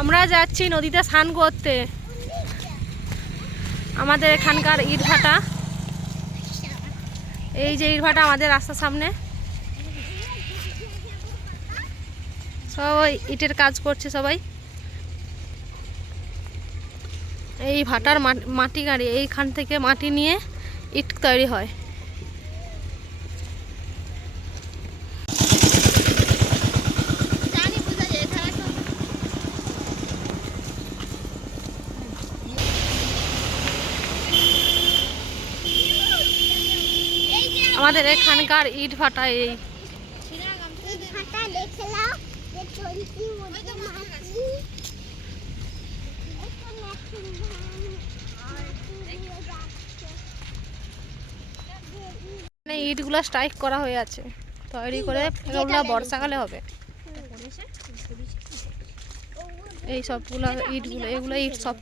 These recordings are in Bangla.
আমরা যাচ্ছি নদীতে স্নান করতে। আমাদের এখানকার ইট ভাটা এই যে ইট ভাটা আমাদের রাস্তার সামনে। সবাই ইটের কাজ করছে সবাই। এই ভাটার মাটি গাড়ি, এইখান থেকে মাটি নিয়ে ইট তৈরি হয় জানি বুঝা যায় এখানে তো এই যে আমাদের এখানকার ইট ভাটা এই। মানে ইটগুলো স্ট্রাইক করা হয়ে আছে। তৈরি করে ওগুলো বর্ষাকালে হবে। এই সবগুলো ইটগুলো এগুলো ইট সব।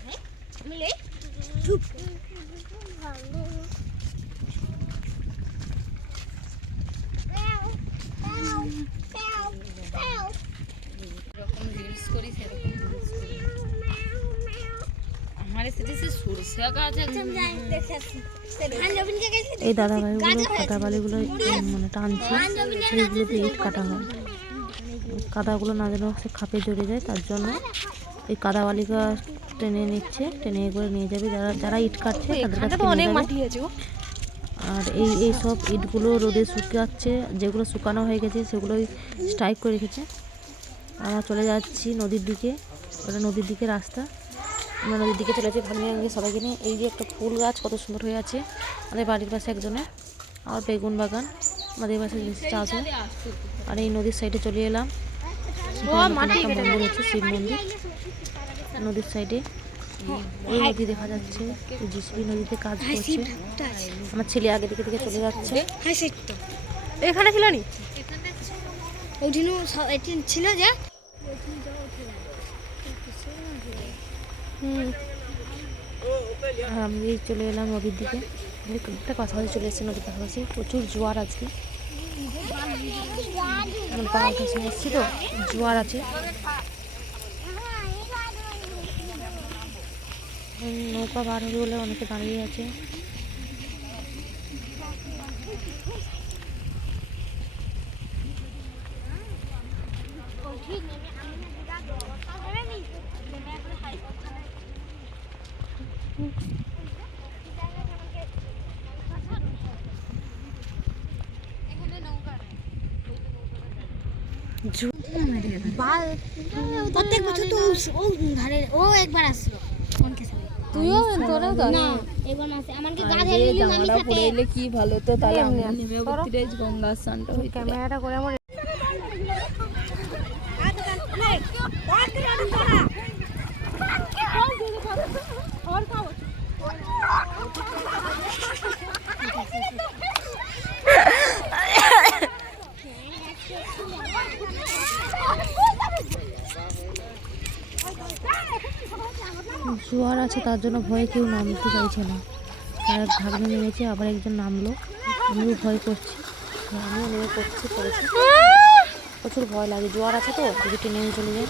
এরকম রিলস করি সেরকম রিলস করি। আমার সেটা সরষে গাছ আছে। এই দাদা ভাইগুলো মানে টানছে এইগুলোতে ইট কাটা হয় কাদাগুলো না যেন সে খাপে জড়ে যায় তার জন্য এই কাদা বালিকা টেনে নিচ্ছে টেনে করে নিয়ে যাবে। যারা যারা ইট কাটছে তাদের কাছে নিয়ে যাবে। আর এই এই সব ইটগুলো রোদে শুকাচ্ছে যেগুলো শুকানো হয়ে গেছে সেগুলোই স্ট্রাইক করে রেখেছে। আমরা চলে যাচ্ছি নদীর দিকে ওটা নদীর দিকে রাস্তা। আমরা নদীর দিকে চলে যাচ্ছি ভাঙিয়ে ভাঙিয়ে সবাইকে নিয়ে। এই যে একটা ফুল গাছ কত সুন্দর হয়ে আছে আমাদের বাড়ির পাশে একজনের। আর বেগুন বাগান আমাদের পাশে জিনিস চাষ হয় আর এই নদীর সাইডে চলে এলাম। মন্দির হচ্ছে শিব মন্দির। নদীর সাইডে নদী দেখা যাচ্ছে জিসিবি নদীতে কাজ করছে। আমার ছেলে আগে দিকে দিকে চলে যাচ্ছে। এখানে ছিল নি? ওই দিনও এটি ছিল যে আমি এই চলে এলাম নদীর দিকে। একটা পাশাপাশি চলে এসেছে নদীর পাশাপাশি। প্রচুর জোয়ার আজকে। আমার পাহাড় কাছে এসেছি তো জোয়ার আছে। নৌকা বার হবে বলে অনেকে দাঁড়িয়ে আছে। প্রত্যেক বছর তো ও- ধারে ও একবার আসলো। তুইও তোরাও না এবার মাসে আমাকে গা ধরে নিলি মামি সাথে এলে কি ভালো তো তাহলে আমি নেমে বত্রিশ গঙ্গা স্নানটা হইতে। ক্যামেরাটা করে আমার জোয়ার আছে, তার জন্য ভয়ে কেউ নামতে চাইছে না। আর এক ভাগ্নে নেমেছে আবার একজন নামলো। আমিও ভয় করছি। আমিও নেমে পড়ছি পড়েছি প্রচুর ভয় লাগে। জোয়ার আছে তো, যদি টেনে চলে যায়।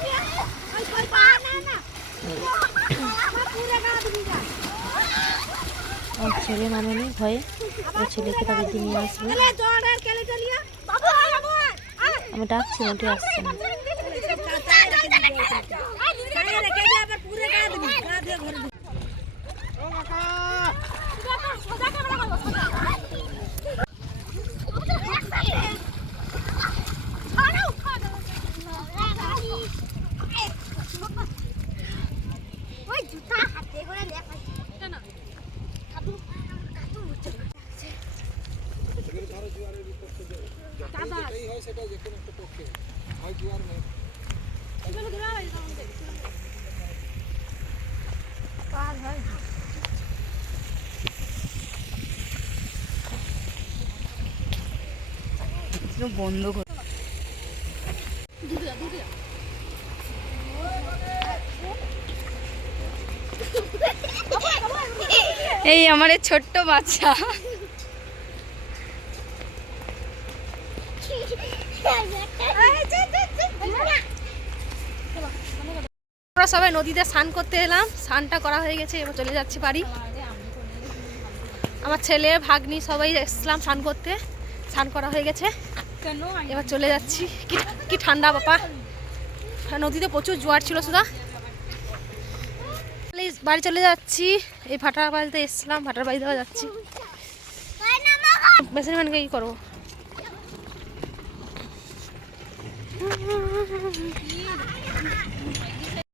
আমার ছেলে নামেনি, ভয়ে। ওর ছেলেকে তাদেরকে নিয়ে আসবে। আমি ডাকছি ওটি আসছে। না ওই জুতা হাতে করে দেখা বন্ধ করে এই আমার এই ছোট্ট বাচ্চা এই যে, এই যে, এই যে। আমরা সবাই নদীতে স্নান করতে এলাম স্নানটা করা হয়ে গেছে এবার চলে যাচ্ছি বাড়ি আমার ছেলে ভাগ্নি সবাই এসলাম স্নান করতে স্নান করা হয়ে গেছে এবার চলে যাচ্ছি। কি কি ঠান্ডা, বাপা। নদীতে প্রচুর জোয়ার ছিল সুদা বাড়ি চলে যাচ্ছি। এই ভাটার বাড়িতে এসছিলাম, ভাটার বাড়ি দেওয়া যাচ্ছি। মেশিন ম্যানকে কি করব